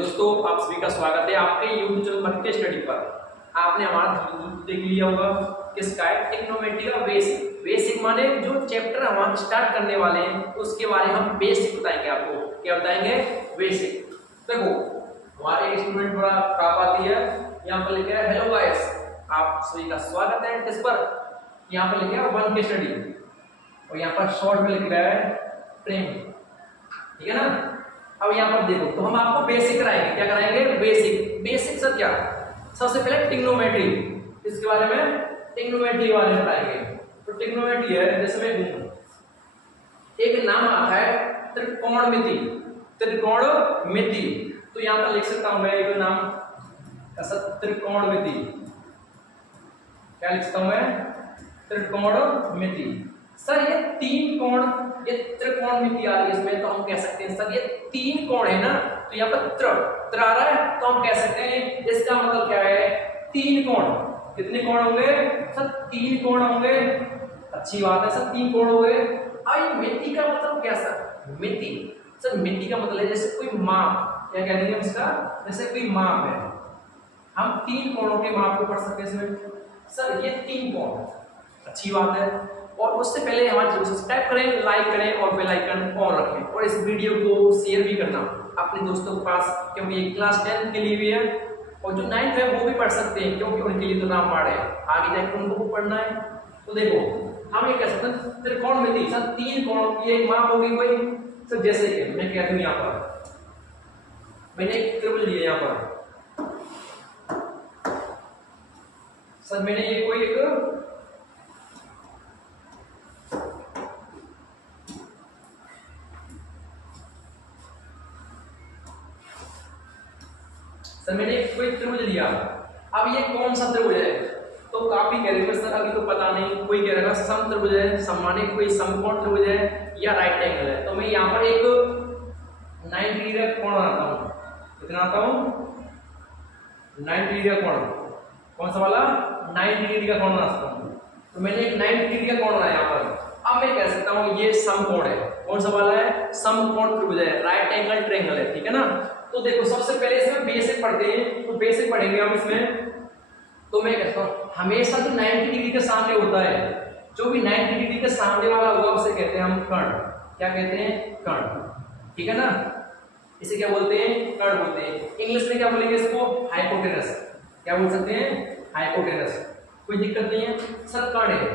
दोस्तों आप सभी का स्वागत है आपके YouTube चैनल मक्के स्टडी पर। आपने हमारा देख लिया होगा किसका है, टेक्नोमेट्री का बेसिक। बेसिक माने जो चैप्टर हम स्टार्ट करने वाले हैं उसके बारे में हम बेसिक बताएंगे आपको। क्या बताएंगे? बेसिक। देखो हमारे एक स्टूडेंट बड़ा खराब आती है, यहाँ पर लिखा है हेलो गाइस, आप सभी का स्वागत है किस पर, यहाँ पर लिखा है वन के स्टडी और यहाँ पर शॉर्ट में लिख रहा है प्रेम। ठीक है ना। अब यहाँ पर देखो तो हम आपको बेसिक कराएंगे। क्या कराएंगे? बेसिक। बेसिक सर क्या? सबसे पहले टिग्नोमेट्री, इसके बारे में टिग्नोमेट्री के बारे में बताएंगे। तो टिग्नोमेट्री है जिसमें एक नाम आता है त्रिकोणमिति। त्रिकोणमिति तो यहाँ पर लिख सकता हूं मैं एक नाम त्रिकोणमिति। क्या लिख सकता हूं मैं? त्रिकोणमिति। सर ये तीन कोण, ये त्रिकोणमिति आ रही है इसमें, तो हम कह सकते हैं सर ये तीन कोण है ना, तो यहाँ पर त्र आ रहा है तो हम कह सकते हैं इसका मतलब क्या है? तीन कोण। कितने कोण होंगे सर? तीन कोण होंगे। अच्छी बात है सर, तीन कोण हो गए। अब मिति का मतलब क्या सर? मिति सर, मिति का मतलब है जैसे कोई माप, क्या कह देंगे इसका? जैसे कोई माप है, हम तीन कोणों के माप को पढ़ सकते हैं इसमें। सर ये तीन कोण, अच्छी बात है। और उससे पहले हमारे चैनल को सब्सक्राइब करें, लाइक करें और बेल आइकन ऑन रखें और इस वीडियो को शेयर भी करना अपने दोस्तों के पास, क्योंकि ये क्लास 10 के लिए भी है और जो 9th है वो भी पढ़ सकते हैं, क्योंकि उनके लिए तो रामबाण है, आगे जाकर उनको पढ़ना है। तो देखो हम ये कह सकते हैं त्रिकोणमिति सर तीन कोणों की एक माप होगी कोई। सर जैसे कि मैं कहता हूं यहाँ पर मैंने एक त्रिभुज लिया, यहाँ पर सर मैंने ये कोई एक मैंने कोई त्रिभुज लिया। अब ये कौन सा त्रिभुज है? तो काफी कह रहे हैं सर अभी तो पता नहीं, कोई कह रहा है सम त्रिभुज है, सम्मानित कोई समकोण त्रिभुज है या राइट एंगल है। तो मैं यहाँ पर एक 90 डिग्री का कोण बनाता हूँ। कितना आता हूँ? 90 डिग्री का कोण। कौन सा वाला? 90 डिग्री का कोण बनाता हूँ। तो मैंने एक 90 डिग्री का कोण बनाया यहाँ पर। अब मैं कह सकता हूँ ये समकोण है। कौन सा वाला है? समकोण त्रिभुज है, राइट एंगल ट्रायंगल है। ठीक है ना। तो देखो सबसे पहले इसमें बेसिक पढ़ते हैं, तो बेसिक पढ़ेंगे हम इसमें। तो मैं कहता हूँ हमेशा जो 90 डिग्री के सामने होता है, जो भी 90 डिग्री के सामने वाला होगा उसे कहते हैं हम कर्ण। क्या कहते हैं? कर्ण। ठीक है ना। इसे क्या बोलते हैं? कर्ण बोलते हैं। इंग्लिश में क्या बोलेंगे इसको? हाइपोटेनस। क्या बोल सकते हैं? हाइपोटेनस। कोई दिक्कत नहीं है सर, कर्ण है।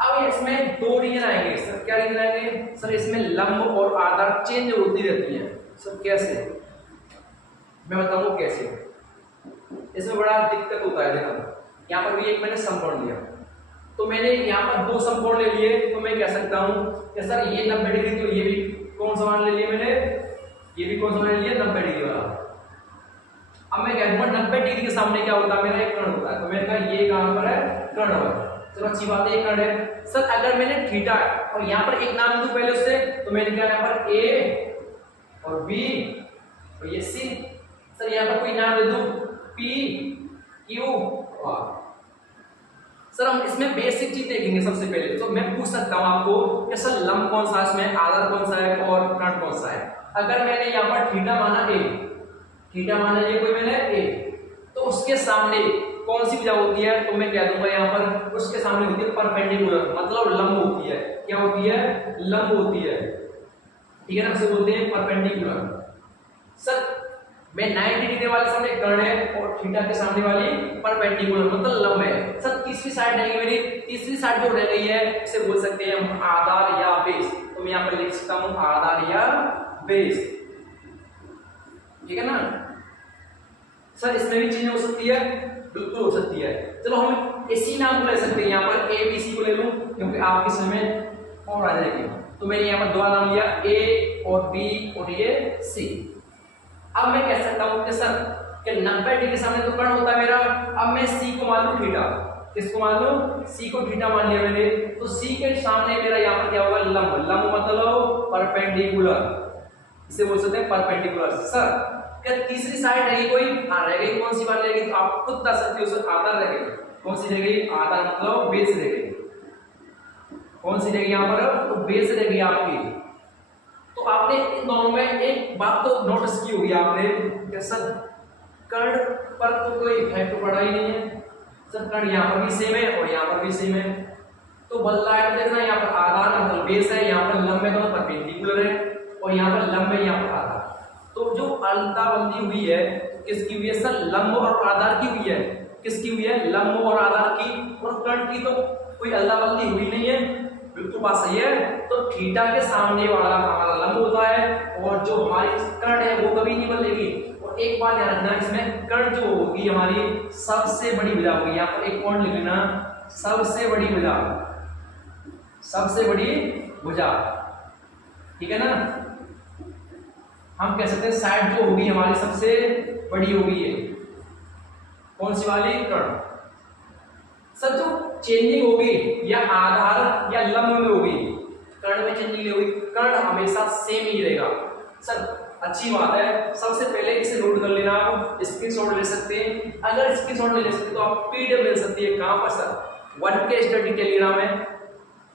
अब इसमें दो रीजन आएंगे सर। क्या रीजन आएंगे सर? इसमें लंब और आधार चेंज होती रहती है सर। कैसे? मैं बताऊं कैसे। इसमें बड़ा दिक्कत होता है। देखो यहाँ पर भी एक मैंने समकोण लिया, तो मैंने यहाँ पर दो समकोण ले लिए, तो मैं कह सकता हूं कि सर ये 90 डिग्री, तो ये भी कौन सा मान ले लिया मैंने? ये भी कौन सा मान ले लिया? 90 डिग्री वाला। अब मैं कह दूंगा 90 डिग्री के सामने क्या होता है? मेरा एक कर्ण होता है। तो मैंने कहा ये कहां पर है? कर्ण होगा। चलो अच्छी बात है, ये कर्ण है। सर अगर मैंने थीटा और यहाँ पर एक नाम दूं पहले उससे, तो मैंने क्या यहाँ पर ए और बी और ये सी। सर यहाँ पर कोई नाम दे दूं P Q R। सर हम इसमें बेसिक चीज देखेंगे सबसे पहले। तो मैं पूछ सकता हूं आपको कि सर लंब कौन सा है इसमें, आधार कौन सा है और कर्ण कौन सा है। अगर मैंने यहाँ पर थीटा माना ए, थीटा माना ये कोई मैंने ए, तो उसके सामने कौन सी भुजा होती है? तो मैं कह दूंगा यहाँ पर उसके सामने होती है परपेंडिकुलर, मतलब लंब होती है। क्या होती है? लंब होती है। ठीक है ना। उसे बोलते हैं परपेंडिकुलर। सर मैं 90 डिग्री वाले सामने कर्ण है और थीटा के सामने वाली परपेंडिकुलर, मतलब लंब है। सर तीसरी साइड रहेगी मेरी, तीसरी साइड जो रह गई है उसे बोल सकते हैं हम आधार या बेस। तो मैं यहाँ पर लिख सकता हूँ आधार या बेस। ठीक है ना। सर इसमें भी चीजें हो सकती है, बिल्कुल हो सकती है। चलो हम इसी नाम को ले सकते हैं, यहाँ पर ए बी सी को ले लूं, क्योंकि आपके समय और आ जाएगी। तो मैंने यहाँ पर दो नाम लिया, ए और बी और ये सी। अब मैं कह सकता हूं कि सर कि 90 डिग्री के सामने तो कर्ण होता है मेरा। अब मैं सी को मान लूं थीटा। किसको मान लूं? सी को थीटा मान लिया मैंने। तो सी के सामने मेरा यहाँ पर क्या होगा? लंब। लंब मतलब परपेंडिकुलर, इसे बोल सकते हैं परपेंडिकुलर। सर क्या तीसरी साइड रहेगी कोई? हाँ रह गई। कौन सी बात रहेगी? तो आप खुद बता सकते हो सर, आधार रह गई। कौन सी रह गई? आधार मतलब बेस रह गई। कौन सी रहेगी यहाँ पर? तो बेस रहेगी आपकी। तो आपने इन दोनों में एक बात तो नोटिस की होगी आपने कि सर कर्ण पर तो कोई इफेक्ट पड़ा ही नहीं है, सर कर्ण यहाँ पर भी सेम है और यहाँ पर भी सेम है। तो बल लाइन देखना, यहाँ पर आधार मतलब बेस है, यहाँ पर लंब है दोनों परपेंडिकुलर है और यहाँ पर लंब है, यहाँ पर आधार। तो जो अदला-बदली हुई है किसकी हुई है सर? लंब और आधार की हुई है। किसकी हुई है? लंब और आधार की। और कर्ण की तो कोई अदला-बदली हुई नहीं है, बिल्कुल बात सही है। तो थीटा के सामने वाला हमारा लंब होता है और जो हमारी कर्ण है वो कभी नहीं बदलेगी। और एक बात ध्यान रखना, इसमें कर्ण जो होगी हमारी सबसे बड़ी भुजा होगी। यहाँ पर एक पॉइंट लिख लेना, सबसे बड़ी भुजा, सबसे बड़ी भुजा, ठीक है ना। हम कह सकते हैं साइड जो होगी हमारी सबसे बड़ी होगी ये कौन सी वाली? कर्ण। सर जो चेंजिंग होगी या आधार या लंब में होगी, कर्ण में चेंजिंग नहीं होगी, कर्ण हमेशा सेम ही रहेगा। सर अच्छी बात है, सबसे पहले इसे नोट कर लेना, आप स्क्रीनशॉट ले सकते हैं। अगर स्क्रीनशॉट नहीं ले सकते तो आप पीडीएफ मिल सकती है। कहां पर सर? 1K स्टडी टेलीग्राम है,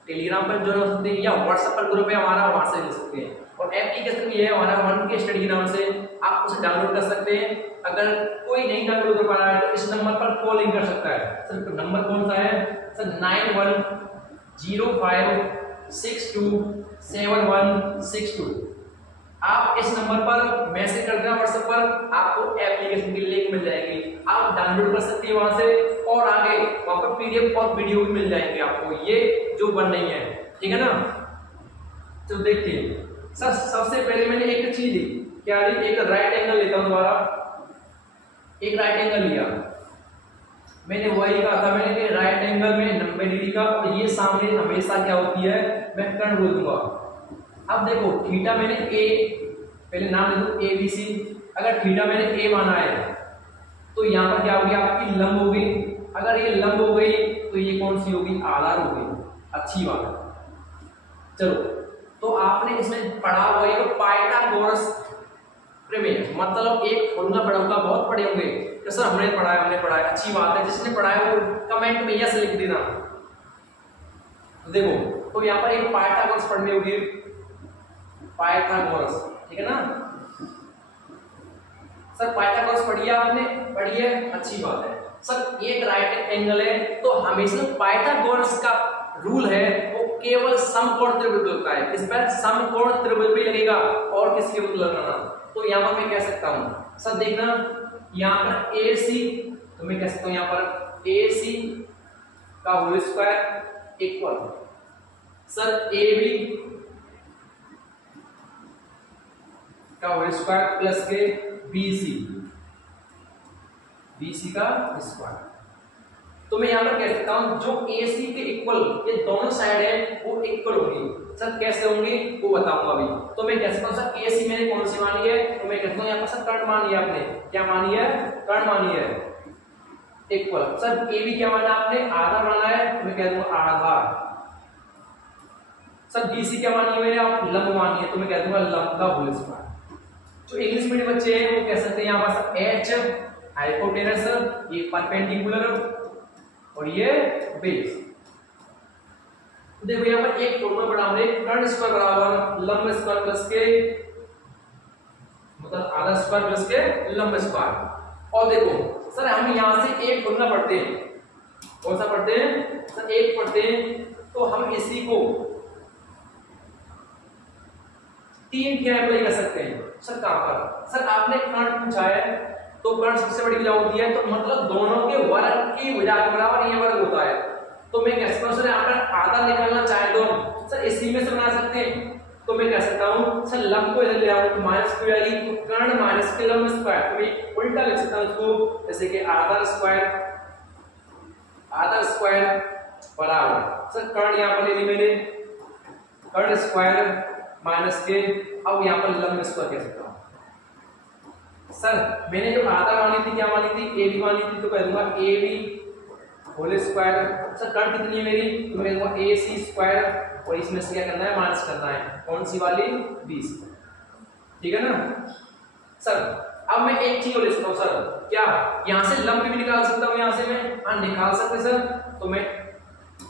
टेलीग्राम पर ज्वाइन हो सकते हैं या व्हाट्सएप पर ग्रुप है हमारा, वहां से ले सकते हैं। और एप्लीकेशन भी है हमारा 1K स्टडी के नाम से, आप उसे डाउनलोड कर सकते हैं। अगर कोई नहीं डाउनलोड कर पा रहा है तो इस नंबर पर कॉलिंग कर सकता है। सर नंबर कौन सा है सर? 9105627162। आप इस नंबर पर मैसेज कर देना व्हाट्सएप पर, आपको एप्लीकेशन की लिंक मिल जाएगी, आप डाउनलोड कर सकते हैं वहां से। और आगे वहां पर पीडीएफ और वीडियो भी मिल जाएंगे आपको, ये जो बन रही है, ठीक है ना। तो देखिए सर, सबसे पहले मैंने एक चीज ली, क्या ली? एक राइट एंगल लेता हूं दोबारा, एक राइट एंगल लिया मैंने, वही कहा था मैंने कि राइट एंगल में 90 डिग्री का, और ये सामने हमेशा क्या होती है, मैं कर्ण बोल दूंगा। अब देखो थीटा मैंने ए, पहले नाम ले दो ए बी सी। अगर थीटा मैंने ए माना है तो यहाँ पर क्या होगी? आपकी लंब होगी। अगर ये लंब हो गई तो ये कौन सी होगी? आधार हो गई। अच्छी बात है। चलो, तो आपने इसमें पढ़ा हुआ है पाइथागोरस प्रमेय, मतलब एक फॉर्मूला पढ़ा होगा, बहुत पढ़े होंगे कि सर हमने पढ़ा है, हमने पढ़ा है। अच्छी बात है, जिसने पढ़ा है वो कमेंट में यस लिख देना। देखो, तो यहाँ पर एक पाइथागोरस पढ़नी होगी, पाइथागोरस, ठीक है ना सर। पाइथागोरस पढ़िए आपने? पढ़िए, अच्छी बात है। सर एक राइट एंगल है तो हमेशा पाइथागोरस का रूल है वो केवल समकोण त्रिभुज लगता है। इस पर समकोण त्रिभुज भी लगेगा और किसके रूप लगाना। तो यहाँ पर मैं कह सकता हूं सर, देखना यहाँ पर ए सी, तो मैं कह सकता हूं यहाँ पर ए सी का whole square equal sir A B का होल स्क्वायर प्लस के बी सी का स्क्वायर। तो मैं यहाँ पर कह सकता हूं जो ए सी के इक्वल, ये दोनों साइड है वो इक्वल होंगी। सर कैसे होंगी वो बताऊंगा अभी। तो मैं कह सकता हूं सर ए सी मैंने कौन सी मानी है? तो मैं कहता हूं यहाँ पर सर कर्ण मानी है आपने। क्या मानी है? कर्ण मानी है इक्वल। सर ए बी क्या माना आपने? आधार माना है, तो मैं कह दूंगा आधार। सर बी सी क्या मानी है मैंने? आप लंब मानी है, तो मैं कह दूंगा लंब का होल स्क्वायर। जो इंग्लिश मीडियम बच्चे हैं वो कह सकते हैं यहाँ पर एच हाइपोटेनस, ये परपेंडिकुलर और ये बेस। देखो यहाँ पर एक फॉर्मूला पढ़ा हमने, कर्ण स्क्वायर बराबर लंब स्क्वायर प्लस के, मतलब आधा स्क्वायर प्लस के लंब स्क्वायर। और देखो सर हम यहाँ से एक फॉर्मूला पढ़ते हैं, कौन सा पढ़ते हैं सर? एक पढ़ते हैं। तो हम इसी को तीन क्या अप्लाई कर सकते हैं सर? कहां पर? सर आपने कर्ण पूछा है तो कर्ण सबसे बड़ी भुजा होती है, तो मतलब दोनों के वर्ग की भुजा के बराबर ये वर्ग होता है। तो मैं कह सकता हूं सर यहाँ पर आधा निकालना चाहे तो सर इसी में से बना सकते हैं। तो मैं कह सकता हूं सर लंब को इधर ले आओ तो माइनस की आएगी, तो कर्ण माइनस के लंब स्क्वायर। तो मैं उल्टा लिख सकता हूं इसको, जैसे कि आधा स्क्वायर बराबर सर कर्ण यहाँ पर ले ली मैंने, कर्ण स्क्वायर माइनस के, अब यहाँ पर लंब स्क्वायर कह सकता हूं। सर मैंने जो आधा मानी थी, क्या मानी थी? ए बी मानी थी, तो कह दूंगा A B whole square. Sir कर्ण कितनी है मेरी? तो मैं कहूंगा ए सी स्क्वायर, और इसमें से क्या करना है? माइनस करना है। कौन सी वाली? बी सी, ठीक है ना सर। अब मैं एक चीज और लिख सकता हूं सर, क्या यहां से लंब भी निकाल सकता हूं? यहां से मैं हाँ निकाल सकते सर, तो मैं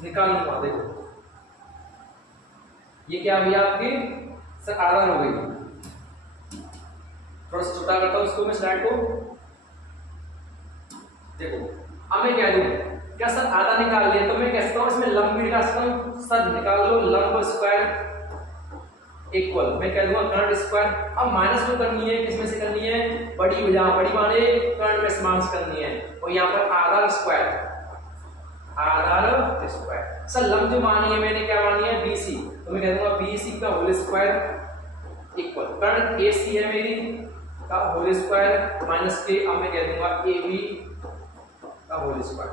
निकाल लूंगा। देखो ये क्या हुई आपकी सर आधा हो गई, थोड़ा सा छोटा करता हूं इसको मैं स्लाइड को। देखो अब मैं कह दूं क्या सर आधा निकाल लिया, तो मैं कह सकता हूं इसमें लंब भी निकाल सकता हूं। सर निकाल लो लंब स्क्वायर इक्वल, मैं कह दूंगा कर्ण स्क्वायर। अब माइनस जो करनी है किसमें से करनी है, बड़ी भुजा, बड़ी माने कर्ण में समान करनी है, और यहाँ पर आधार स्क्वायर, आधार स्क्वायर। सर लंब जो मानी है मैंने क्या मानी है, BC, तो मैं कह दूंगा BC का होल स्क्वायर इक्वल कर्ण AC है मेरी का होल स्क्वायर माइनस के, अब मैं कह दूंगा AB का होल स्क्वायर।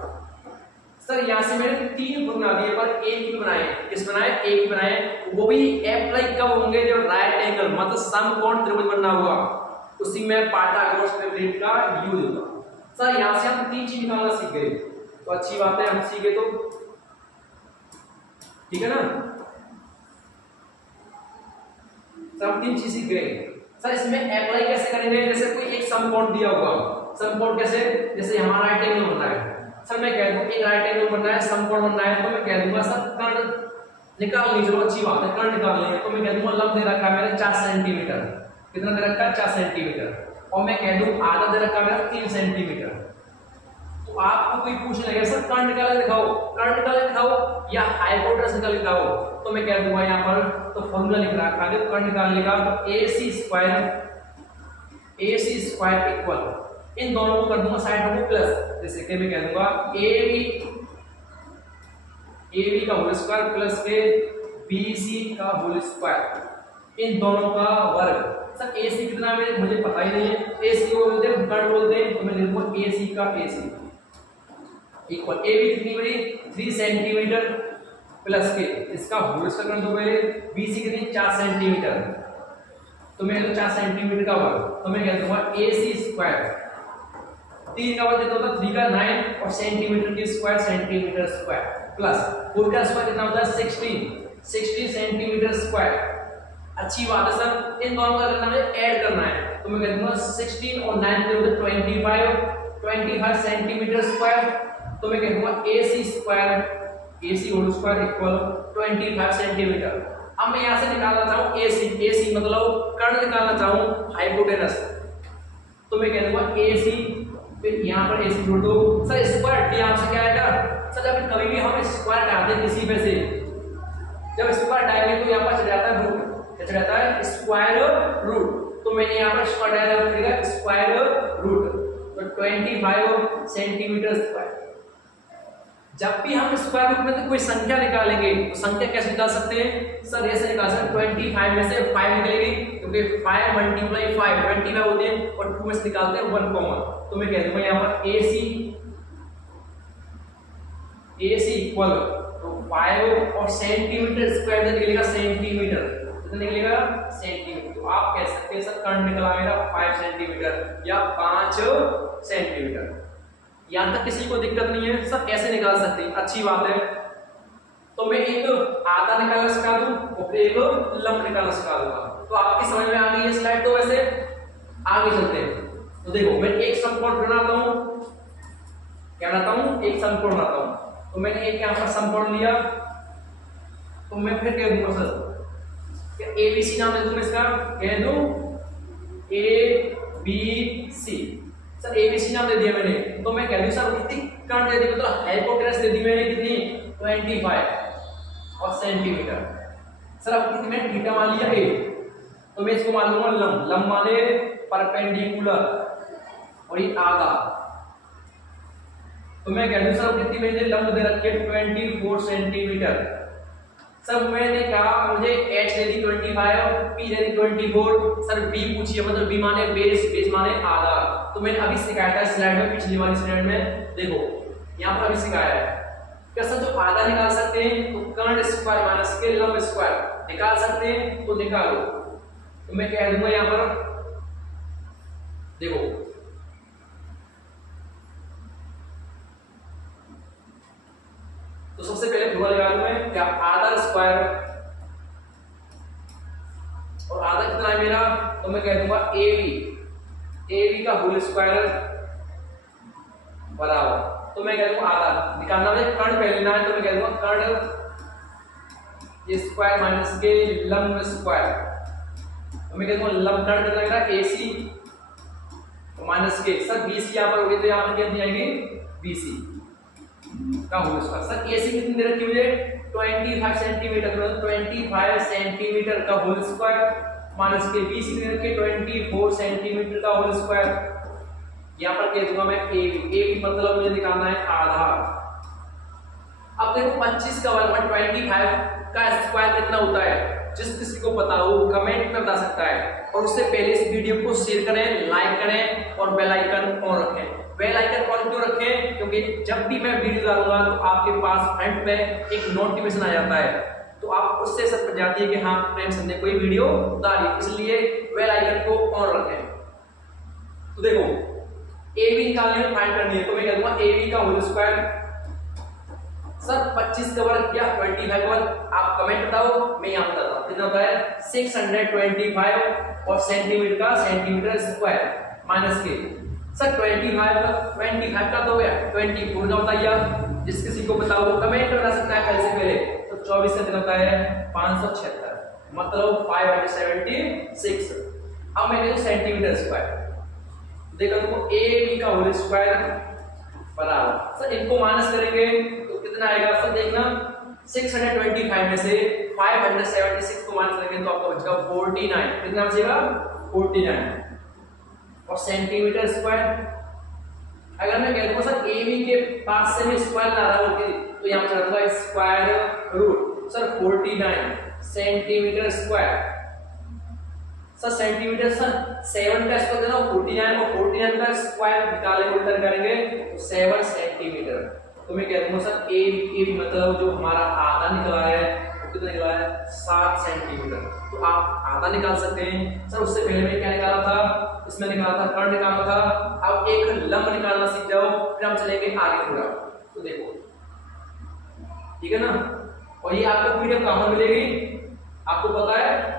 सर यहाँ से मैंने 3 बना दिए पर एक ही बनाए, किस बनाए, एक ही बनाए, वो भी अप्लाई कब होंगे जब राइट एंगल मतलब समकोण त्रिभुज बनना होगा, उसी में पाइथागोरस थ्योरम का यूज होगा। सर यहाँ से हम 3 चीज निकालना सीख गए, तो अच्छी बात है, हम सीखे तो ठीक है ना। सर हम 3 चीज सीख गए। सर इसमें अप्लाई कैसे करेंगे, जैसे कोई एक समकोण दिया होगा, समकोण कैसे, जैसे हमारा राइट एंगल बन रहा है, सर मैं कह दूं एक राइट एंगल बनना है, समकोण बनना है, तो मैं कह दूंगा सर कर्ण निकाल लीजिए, अच्छी बात है कर्ण निकाल लेंगे, तो मैं कह दूंगा लंब दे रखा है मैंने 4 सेंटीमीटर, कितना दे रखा है 4 सेंटीमीटर, और मैं कह दूं आधा दे रखा है मेरा 3 सेंटीमीटर। तो आपको कोई पूछ लेगा सर कर्ण निकाल दिखाओ, कर्ण निकाल दिखाओ या हाइपोटेनस निकाल दिखाओ, तो मैं कह दूंगा यहाँ पर तो फॉर्मूला लिख रखा है कर्ण निकालने का, तो AC स्क्वायर इक्वल इन दोनों को कर दूंगा साइड में प्लस, जैसे कि मैं कह दूंगा AB का होल स्क्वायर प्लस के BC का होल स्क्वायर, इन दोनों का वर्ग। सर AC कितना है मुझे पता ही नहीं है, AC को बोलते हैं कर्ण बोलते हैं, तो मैं लिखूंगा AC का AC इक्वल AB कितनी बड़ी 3 सेंटीमीटर प्लस के इसका होल स्क्वायर कर दो पहले, BC कितनी 4 सेंटीमीटर, तो मैं तो 4 सेंटीमीटर का वर्ग, तो मैं कह दूंगा AC स्क्वायर 3 का वर्ग कितना होता है 3 का 9 और सेंटीमीटर की स्क्वायर सेंटीमीटर स्क्वायर प्लस 4 का स्क्वायर कितना होता है 16 सेंटीमीटर स्क्वायर। अच्छी बात है सर, इन दोनों का करना है ऐड करना है, तो मैं कह दूंगा 16 और 9 के होते 25 सेंटीमीटर स्क्वायर, तो मैं कह दूंगा AC whole square equal 25 centimetre. अब मैं यहां से निकालना चाहूं AC मतलब कर्ण निकालना चाहूं हाइपोटेनस, तो मैं कह दूंगा AC, फिर यहाँ पर AC जोड़ दो। सर स्क्वायर यहाँ से क्या आएगा, सर जब कभी भी हम स्क्वायर डालते हैं किसी पे से, जब स्क्वायर डालेंगे तो यहाँ पर चढ़ जाता है रूट, क्या चढ़ जाता है स्क्वायर रूट, तो मैंने यहाँ पर स्क्वायर डाला फिर स्क्वायर रूट, तो 25 सेंटीमीटर स्क्वायर। जब भी हम स्क्वायर रूट में तो कोई संख्या निकालेंगे, तो संख्या कैसे निकाल सकते हैं, सर ऐसे निकाल सकते हैं 25 में से 5 निकलेगी, क्योंकि 5 × 5 25 होते हैं, और 2 में से निकालते हैं 1 कॉमन, तो मैं कह दूंगा यहाँ पर AC इक्वल तो 5 और सेंटीमीटर स्क्वायर में निकलेगा सेंटीमीटर, कितना निकलेगा सेंटीमीटर, तो आप कह सकते हैं सर कर्ण निकला मेरा 5 सेंटीमीटर या 5 सेंटीमीटर। यहां तक किसी को दिक्कत नहीं है, सब ऐसे निकाल सकते हैं, अच्छी बात है। तो मैं एक आधा निकालना सिखा दूं और फिर एक लंब निकालना सिखा दूंगा, तो आपकी समझ में आ गई है स्लाइड। तो वैसे आगे चलते हैं, तो देखो मैं एक समकोण बनाता हूं, क्या बनाता हूं, एक समकोण बनाता हूं, तो मैंने एक यहां पर समकोण लिया, तो मैं फिर कह दूंगा सर क्या ABC नाम दे दूं, मैं इसका कह दूं ABC, सर ABC नाम दे दिया मैंने, तो मैं कह दूं सर कितनी कर्ण दे दी, मतलब हाइपोटेनस दे दी मैंने कितनी 25 और सेंटीमीटर। सर अब कितनी मैंने थीटा मान लिया A, तो मैं इसको मान लूंगा लंब, लंब माने परपेंडिकुलर और ये आधा, तो मैं कह दूं सर कितनी मैंने लंब दे रखी है 24 सेंटीमीटर। सर मैंने कहा मुझे H दे दी 25, P दे दी 24, सर B पूछिए, मतलब B माने बेस, बेस माने आधा, तो मैंने अभी सिखाया था स्लाइड में, पिछली वाली स्लाइड में देखो यहाँ पर अभी सिखाया है। क्या सर जो आधा निकाल सकते हैं तो कर्ण स्क्वायर माइनस के लंब स्क्वायर निकाल सकते हैं, तो निकालो, तो मैं कह दूंगा यहाँ पर देखो तो सबसे पहले फॉर्मूला लगा लूं मैं, क्या आधा स्क्वायर और आधा कितना है मेरा, तो मैं कह दूंगा AB का होल स्क्वायर बराबर, तो मैं कह दूंगा आधा निकालना है, कर्ण पहले लेना है, तो मैं कह दूंगा कर्ण स्क्वायर माइनस के लंब स्क्वायर तो मैं कहता हूँ लंब कर्ण कितना मेरा AC माइनस के सर BC यहाँ पर हो गई, तो यहाँ पर क्या आएगी BC का होल स्क्वायर। सर AC कितनी दे रखी मुझे 25 सेंटीमीटर, 25 सेंटीमीटर का होल स्क्वायर माइनस के BC दे रखी 24 सेंटीमीटर का होल स्क्वायर। यहाँ पर कह दूंगा मैं AB मतलब मुझे निकालना है आधा। अब देखो 25 का वर्ग 25 का स्क्वायर कितना होता है, जिस किसी को पता हो कमेंट में बता सकता है। और उससे पहले इस वीडियो को शेयर करें, लाइक करें और बेल आइकन ऑन रखें। बेल आइकन ऑन क्यों रखें, क्योंकि जब भी मैं वीडियो डालूंगा तो आपके पास फ्रंट में एक नोटिफिकेशन आ जाता है, तो आप उससे सब पता जाती है कि हाँ प्रेम सर ने कोई वीडियो डाली, इसलिए बेल आइकन को ऑन रखें। तो देखो AB निकालने में फाइंड करनी है, तो मैं कह दूंगा AB का होल स्क्वायर। सर 25 का वर्ग या 25 का वर्ग आप कमेंट बताओ, मैं यहाँ बताता हूँ कितना होता है 625 और सेंटीमीटर का सेंटीमीटर स्क्वायर माइनस के। सर 25 का तो गया 24 का बताइए, जिस किसी को बताओ कमेंट बता सकता है पहले से पहले। तो 24 का कितना होता है 576 मतलब 576। अब मैंने सेंटीमीटर स्क्वायर देखो, तुमको AB का होल स्क्वायर बराबर, सर इनको माइनस करेंगे तो कितना आएगा सर देखना 625 में से 576 को माइनस करेंगे तो आपको बचेगा 49। कितना बचेगा 49। और सेंटीमीटर स्क्वायर अगर मैं कह दूं सर AB के पास से मैं स्क्वायर ला रहा हूं तो यहां पर रहता है square root. Sir 49 centimetre square. Sir centimetre sir 7 का स्क्वायर देना 49 और 49 का स्क्वायर निकालेंगे उल्टा करेंगे तो 7 सेंटीमीटर। तो मैं कह दूंगा सर AB मतलब जो हमारा आधा निकला है वो कितना निकला है 7 सेंटीमीटर। तो आप आधा निकाल सकते हैं। सर उससे पहले मैं क्या निकाला था, इसमें निकाला था कर्ण निकालना था। अब एक लंब निकालना सीख जाओ, फिर हम चलेंगे आगे थोड़ा। तो देखो ठीक है ना, और ये आपको पीडीएफ कहां मिलेगी आपको पता है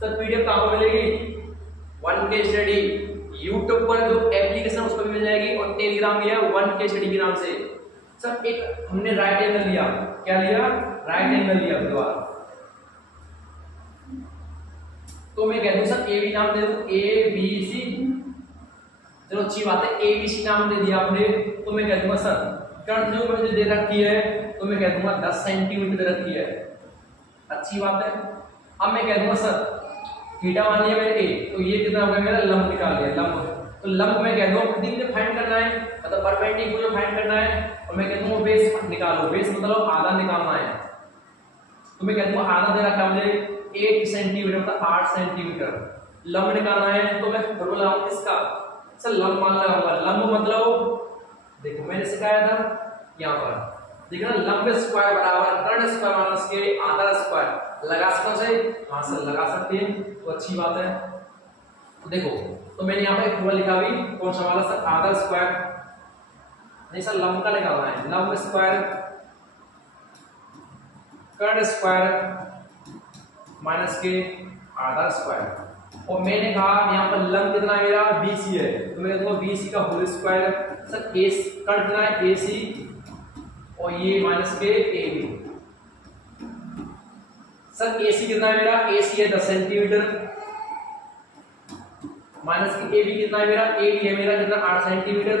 सर, पीडीएफ कहां पर मिलेगी 1K स्टडी यूट्यूब पर जो एप्लीकेशन उस पर भी मिल जाएगी, और टेलीग्राम भी है 1K स्टडी के नाम से। सर एक हमने राइट एंगल लिया, क्या लिया राइट एंगल लिया दोबारा, तो मैं कह दूं सर AB नाम दे दूं ABC, चलो अच्छी बात है ABC नाम दे दिया आपने। तो मैं कह दूंगा सर कर्ण जो मुझे दे रखी है तो मैं कह दूंगा 10 सेंटीमीटर दे रखी है, अच्छी बात है। अब मैं कह दूंगा सर थीटा मान लिया मैंने A, तो ये कितना हो गया मेरा लंब निकाल लिया लंब। तो लंब मैं कह दूंगा कितनी मुझे फाइंड करना है, मतलब परपेंडिकुलर मुझे फाइंड करना है, और मैं कह दूंगा बेस निकालो, बेस मतलब आधा निकालना है। तो मैं कह दूंगा आधा दे रखा मुझे 8 सेंटीमीटर मतलब 8 सेंटीमीटर लंब निकालना है। तो मैं फॉर्मूला लगाऊं किसका सर लंब मान लगाऊंगा। लंब मतलब देखो मैंने सिखाया था यहाँ पर देखना लंब स्क्वायर बराबर कर्ण स्क्वायर माइनस के आधा स्क्वायर। लगा सकते से हाँ सर लगा सकते हैं, तो अच्छी बात है। तो देखो तो मैंने यहाँ पर एक फॉर्मूला लिखा भी, कौन सा वाला सर आधा स्क्वायर नहीं सर लंब का निकालना है, लंब स्क्वायर कर्ण स्क्वायर माइनस के आधा स्क्वायर। और मैंने कहा यहाँ पर लंब कितना है मेरा BC है, तो मैं कहूँगा BC का होल स्क्वायर। सर कर्ण कितना है AC और ये माइनस के AB। सर AC कितना है मेरा AC है 10 सेंटीमीटर माइनस की AB कितना है मेरा AB है मेरा कितना 8 सेंटीमीटर।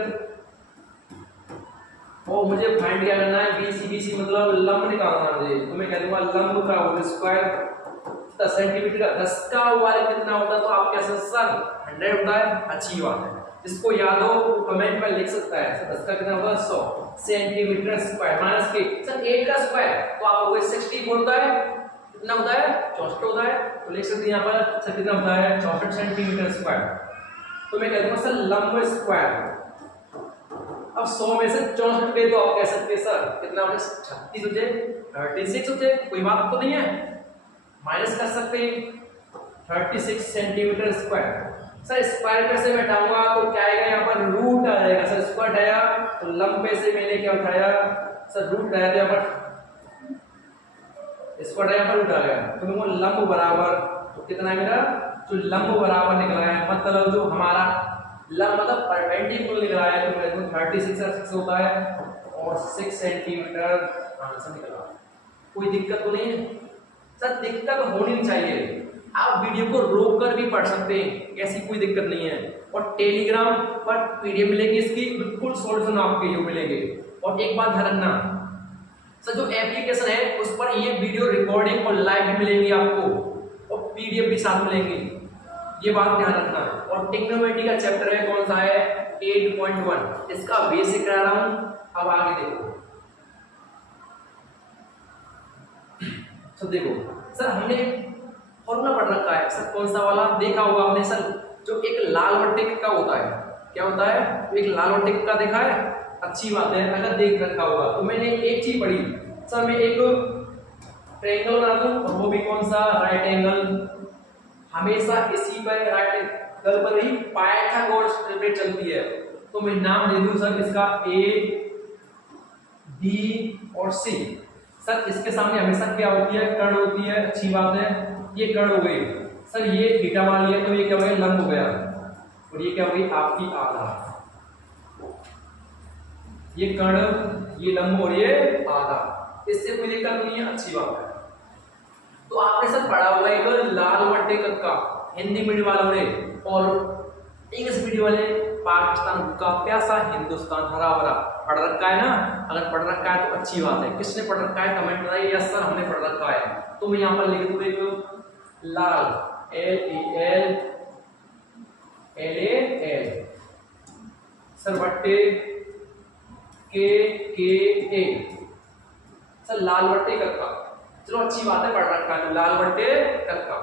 और मुझे फाइंड क्या करना है BC मतलब लंब निकालना है मुझे, तो मैं कह दूंगा लंब का होल स्क्वायर 10 सेंटीमीटर का 10 का वाले कितना होता है, तो आप कैसे सर 100 होता है, अच्छी बात है। जिसको याद हो वो कमेंट में लिख सकता है। सर 10 का कितना होगा 100 सेंटीमीटर स्क्वायर माइनस के सर 8 का स्क्वायर तो आप हो गए 64 होता है, कितना होता है 64 होता है। तो लिख सकते हैं यहाँ पर सर कितना होता है 64 सेंटीमीटर स्क्वायर। तो मैं कहता हूँ सर लंब स्क्वायर। अब 100 में से 64 पे तो आप कह सकते हैं सर कितना होता है 36 होते 36 होते, कोई बात तो नहीं है, माइनस कर सकते हैं 36 सेंटीमीटर स्क्वायर। सर स्क्वायर पे से मैं हटाऊंगा तो क्या आएगा यहाँ पर रूट आ जाएगा। सर स्क्वायर आया तो लंब पे से मैंने क्या उठाया सर रूट आया, यहाँ पर स्क्वायर यहाँ पर रूट आ गया, तो वो लंब बराबर तो कितना है मेरा जो लंब बराबर निकला है, मतलब जो हमारा लंब मतलब परपेंडिकुलर निकला है, तो मेरे 36 और 6 होता है और 6 सेंटीमीटर आंसर निकला। कोई दिक्कत तो नहीं है सर, दिक्कत होनी नहीं चाहिए, आप वीडियो को रोक कर भी पढ़ सकते हैं, ऐसी कोई दिक्कत नहीं है। और टेलीग्राम पर पीडीएफ मिलेगी, इसकी बिल्कुल सॉल्यूशन आपके जो मिलेंगे। और एक बात ध्यान रखना सर, जो एप्लीकेशन है उस पर ये वीडियो रिकॉर्डिंग और लाइव भी मिलेंगी आपको, और पीडीएफ भी साथ मिलेंगी, ये बात ध्यान रखना। और टेक्नोमेट्री का चैप्टर है, कौन सा है 8.1, इसका बेसिक करा रहा हूं। अब आगे देखो सर, देखो सर हमने फॉर्मूला पढ़ रखा है सर, कौन सा वाला देखा होगा आपने सर, जो एक लाल वट्टे का होता है, क्या होता है, एक लाल वट्टे का देखा है, अच्छी बात है अगर देख रखा होगा। तो मैंने एक चीज पढ़ी सर, मैं एक ट्रायंगल बना दूं, और वो भी कौन सा, राइट एंगल, हमेशा इसी पर राइट एंगल पर ही पाइथागोरस ट्रिपलेट चलती है। तो मैं नाम दे दूं सर इसका ए बी और सी। सर इसके सामने हमेशा क्या होती है, कर्ण होती है, अच्छी बात है, ये कर्ण हो गई सर, ये थीटा मान लिया तो ये क्या हो गया, लंब हो गया, और ये क्या हो गई आपकी आधार, ये कर्ण, ये लंब और ये आधार, इससे कोई दिक्कत नहीं है, अच्छी बात है। तो आपने सब पढ़ा होगा एक लाल वट्टे का, हिंदी मीडियम वालों ने, और इंग्लिश मीडियम वाले पाकिस्तान का प्यासा हिंदुस्तान हरा भरा पढ़ रखा है ना। अगर पढ़ रखा है तो अच्छी बात है, किसने पढ़ रखा है कमेंट बताइए, यस सर हमने पढ़ रखा है। तो मैं यहाँ पर लिख दूं एक लाल, LAL LAL, सर वट्टे KKA, सर लाल वट्टे का, चलो अच्छी बात है पढ़ रखा है, लाल वट्टे का।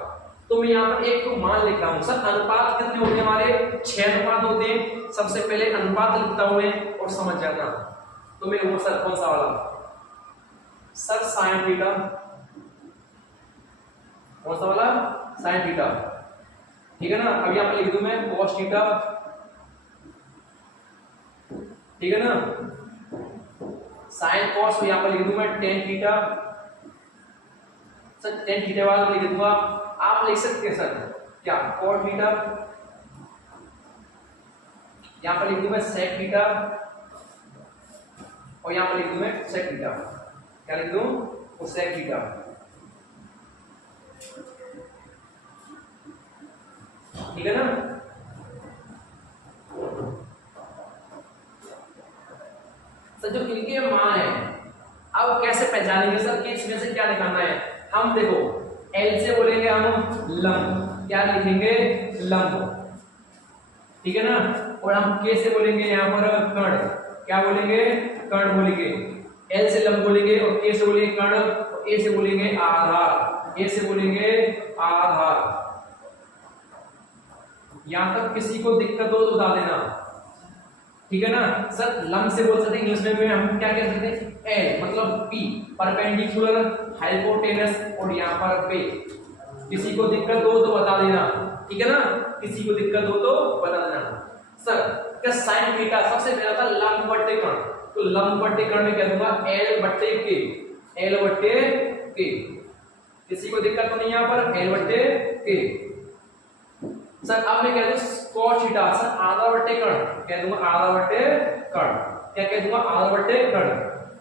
तो मैं यहाँ पर एक मान लिख रहा हूँ सर, अनुपात कितने होते हैं हमारे, 6 अनुपात होते हैं। सबसे पहले अनुपात लिखता हूँ मैं और समझ जाना। तो मैं वो सर कौन सा वाला, सर साइन थीटा, कौन सा वाला, साइन थीटा, ठीक है ना। अब यहाँ पर लिख दूं मैं कॉस थीटा, ठीक है ना, साइन कॉस, यहाँ पर लिख दूं मैं tan theta, sir tan theta वाला लिख दूंगा। आप लिख सकते हैं सर क्या, कॉट थीटा, यहां पर लिख दूं मैं सेक थीटा, और यहां पर लिख दूं मैं सेक थीटा, क्या लिख दूं, वो सेक थीटा, ठीक है ना। सर जो इनके मान है, अब कैसे पहचानेंगे सर कि इसमें से क्या निकालना है। हम देखो L से बोलेंगे हम लंब, क्या लिखेंगे, लंब, ठीक है ना। और हम K से बोलेंगे यहाँ पर कर्ण, क्या बोलेंगे, कर्ण बोलेंगे। L से लंब बोलेंगे, और K से बोलेंगे कर्ण, और A से बोलेंगे आधार, A से बोलेंगे आधार। यहां तक किसी को दिक्कत हो तो बता देना, ठीक है ना। सर लंब से बोल सकते इंग्लिश में हम क्या कह सकते हैं, L मतलब P, परपेंडिकुलर, हाइपोटेनस, और यहाँ पर पे। किसी को दिक्कत हो तो बता देना, ठीक है ना, किसी को दिक्कत हो तो बता देना। सर क्या साइन थीटा, सबसे पहला था लंब बट्टे कर्ण, तो लंब बट्टे कर्ण में कह दूंगा L बट्टे K, L बट्टे K। किसी को दिक्कत तो नहीं यहाँ पर, L बट्टे K। सर अब मैं कह दूं cos थीटा, सर आधा बट्टे कर्ण, कह दूंगा आधा बट्टे कर्ण, क्या कह दूंगा, आधा बट्टे कर्ण,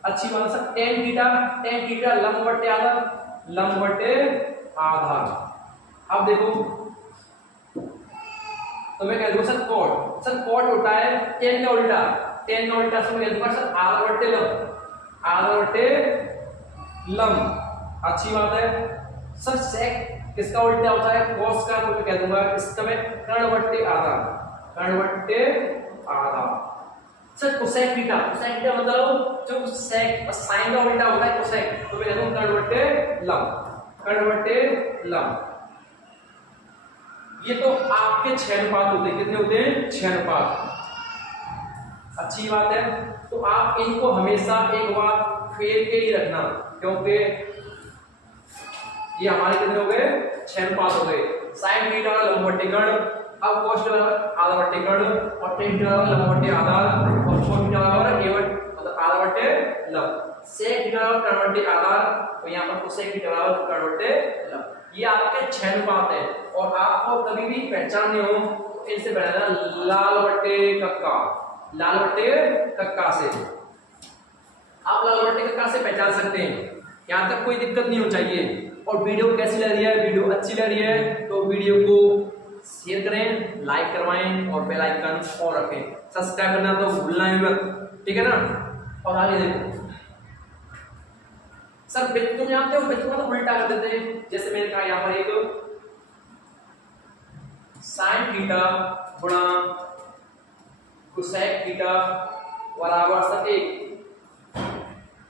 अच्छी बात है। Sir tan theta, tan theta लंब बट्टे आधा, लंब बट्टे आधा। अब देखो तो मैं कह दूंगा सर cot, सर cot होता है tan का उल्टा, tan का उल्टा, से मैं कह दूंगा सर आधा बट्टे लंब, आधा बट्टे लंब, अच्छी बात है। सर sec किसका उल्टा होता है, cos का, तो मैं कह दूंगा इसका मैं कर्ण बट्टे आधा, कर्ण बट्टे आधा। Sir cosec theta, cosec theta मतलब जो सेक साइन का उल्टा होता है कोसेक, तो मैं कह दूंगा कर्ण बट्टे लंब, कर्ण बट्टे लंब। ये तो आपके 6 अनुपात होते हैं, कितने होते हैं, 6 अनुपात, अच्छी बात है। तो आप इनको हमेशा एक बार फेर के ही रखना, क्योंकि ये हमारे कितने हो गए, 6 अनुपात हो गए। साइन थीटा लंब बट्टे कर्ण, अब cos आधा बट्टे कर्ण, और tan थीटा लंब बट्टे आधा, और cos थीटा मतलब आधा बट्टे लंब, sec थीटा कर्ण बट्टे आधा, और यहाँ पर cosec थीटा कर्ण बट्टे लंब। ये आपके 6 अनुपात है। और आपको कभी भी पहचानने हो तो इनसे बनाना लाल बट्टे कक्का, लाल बट्टे कक्का से आप लाल बट्टे कक्का से पहचान सकते हैं, यहाँ तक कोई दिक्कत नहीं हो चाहिए। और वीडियो कैसी लग रही है, वीडियो अच्छी लग रही है तो वीडियो को शेयर करें, लाइक करवाएं और बेल आइकन ऑन रखें। सब्सक्राइब करना तो भूलना ही मत, ठीक है ना। और आगे देखो सर, तुम जानते हो बच्चों का तो उल्टा कर देते हैं। जैसे मैंने कहा यहाँ पर एक साइन थीटा गुणा कोसेक थीटा बराबर सर 1।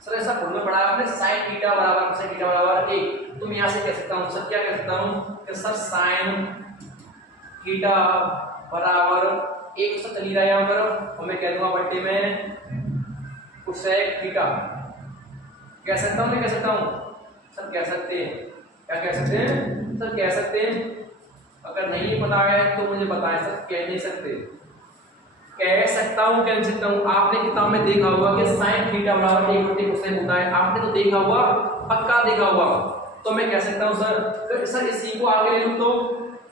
सर ऐसा फॉर्मूला पढ़ा आपने, साइन थीटा बराबर कोसेक थीटा बराबर 1। तो मैं यहाँ से कह सकता हूँ सर, क्या कह सकता हूँ कि सर साइन थीटा बराबर 1 से चली रहा है यहाँ पर, और मैं कह दूंगा बट्टे में कोसेक थीटा। कह सकता हूँ, मैं कह सकता हूँ सर, कह सकते हैं, क्या कह सकते हैं सर, कह सकते हैं। अगर नहीं पता है तो मुझे बताएं सर, कह नहीं सकते, कह सकता हूँ, कह नहीं सकता हूँ। आपने किताब में देखा होगा कि साइन थीटा बराबर 1 कोसेक होता है, आपने तो देखा हुआ, पक्का देखा हुआ। तो मैं कह सकता हूँ सर इसी को आगे ले लूँ तो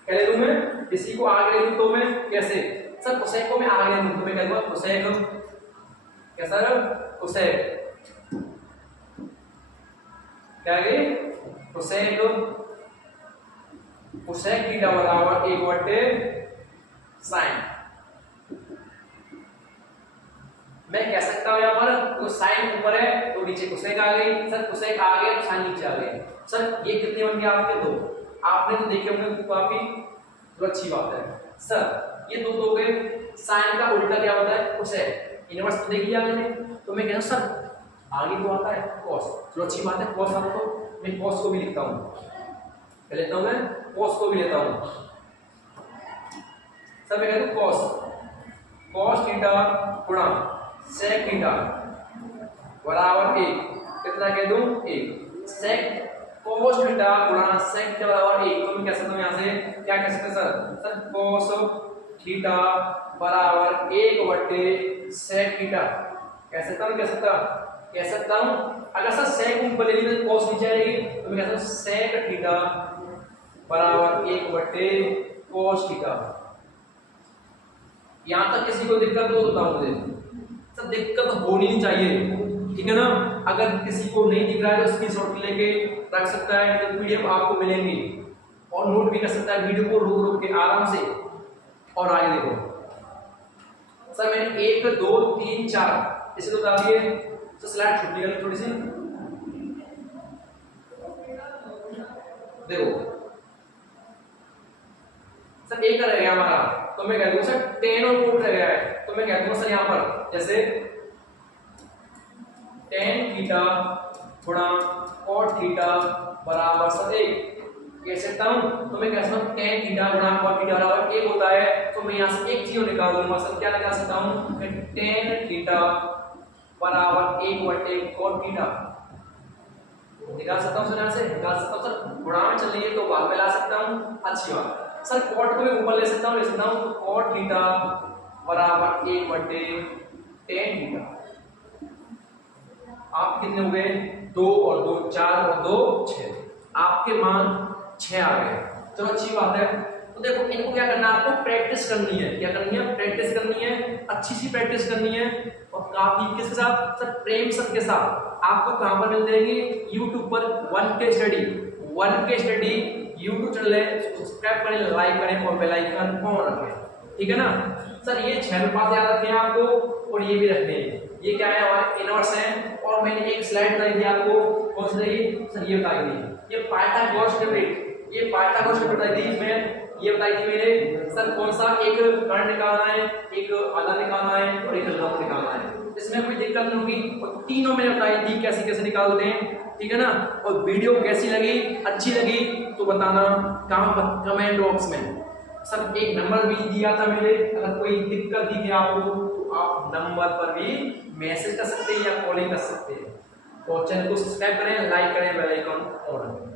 क्या ले लूँ मैं, इसी को आगे ले लूँ तो मैं कैसे सर, कोसेक को मैं आगे ले लूँ तो मैं कह दूंगा कोसेक, कैसा कोसेक, क्या गई कोसेक, कोसेक थीटा बराबर 1 साइन। मैं कह सकता हूं यहां पर तो साइन ऊपर है तो नीचे कोसेक आ गई, सर कोसेक आ गया तो साइन नीचे आ गई। सर ये कितने बन गए आपके, 2। आपने तो देखे होंगे काफी, तो अच्छी बात है। सर ये 2 हो गए। साइन का उल्टा क्या होता है, कोसेक। इनवर्स तो देख लिया मैंने, तो मैं कह रहा हूं सर आगे तो आता है कॉस, तो अच्छी बात है। कॉस आता तो मैं कॉस को भी लिखता हूं, लेता हूं मैं कॉस को भी लेता हूं। सर मैं कहता हूं कॉस थीटा गुणा सेक थीटा बराबर 1। कितना कह दूं, 1। सेक कॉस थीटा गुणा सेक थीटा बराबर 1। तो मैं कह सकता हूं यहां से क्या कह सकते हैं सर कॉस थीटा बराबर 1 सेक थीटा। कह सकता हूं, कह सकता हूं। अगर सर सेक ऊपर ले ली तो कॉस नीचे आएगी, तो मैं कहता हूं सेक थीटा बराबर 1 कॉस थीटा। यहां तक किसी को दिक्कत हो तो बताओ मुझे, सर दिक्कत होनी नहीं चाहिए, ठीक है ना। अगर किसी को नहीं दिख रहा है तो स्क्रीनशॉट लेके रख सकता है, तो पीडीएफ आपको मिलेंगी और नोट भी कर सकता है वीडियो को रुक रुक के आराम से। और आगे देखो सर, मैंने 1 2 3 4 इसे बता दिए। तो स्लाइड छुट्टी करनी थोड़ी सी, देखो सर 1 रह गया हमारा, तो मैं कह दूंगा सर 10 और कोट रह गया है, तो मैं कह दूंगा सर यहां पर जैसे tan थीटा गुणा cot थीटा बराबर सर 1 कह सकता हूं। तो मैं कह सकता हूं tan थीटा गुणा cot थीटा बराबर 1 होता है, तो मैं यहां से एक चीज निकाल दूंगा सर, क्या निकाल सकता हूं कि tan थीटा बराबर 1 cot थीटा निकाल सकता हूं सर, यहां से निकाल सकता हूं सर। गुणा में चल रही है तो बाद में ला सकता हूं, अच्छी बात। सर cot को मैं ऊपर ले सकता हूं, तो cot थीटा बराबर 1/tan थीटा। आप कितने हो गए, 2 और 2 4 और 2 6, आपके मान 6 आ गए। चलो अच्छी बात है। तो देखो इनको क्या करना है, आपको प्रैक्टिस करनी है। क्या करनी है, प्रैक्टिस करनी है, अच्छी सी प्रैक्टिस करनी है। और काफी किसके साथ सर, प्रेम सर के साथ। आपको कहां पर मिल जाएगी, YouTube पर 1K स्टडी YouTube चैनल है, सब्सक्राइब करें, लाइक करें और बेल आइकन ऑन रखें, ठीक है ना। सर ये 6 बात याद रखने हैं आपको, और ये भी रखने हैं। ये क्या है, हमारे इनवर्स है। और मैंने एक स्लाइड बताई थी आपको, कौन सी थी सर, ये बताई थी, ये पाइथागोरस थ्योरम, ये पाइथागोरस थ्योरम बताई थी इसमें। ये बताई थी मैंने सर कौन सा, एक कर्ण निकालना है, एक आधा निकालना है और एक लंब निकालना है। इसमें कोई दिक्कत नहीं होगी, और तीनों मैंने बताई थी कैसे कैसे निकालते हैं, ठीक है ना। और वीडियो कैसी लगी, अच्छी लगी तो बताना कमेंट बॉक्स में। सर एक नंबर भी दिया था मैंने, अगर कोई दिक्कत दिखी आपको तो आप नंबर पर भी मैसेज कर सकते हैं या कॉलिंग कर सकते हैं। और चैनल को सब्सक्राइब करें, लाइक करें, बेल आइकन ऑन रखें।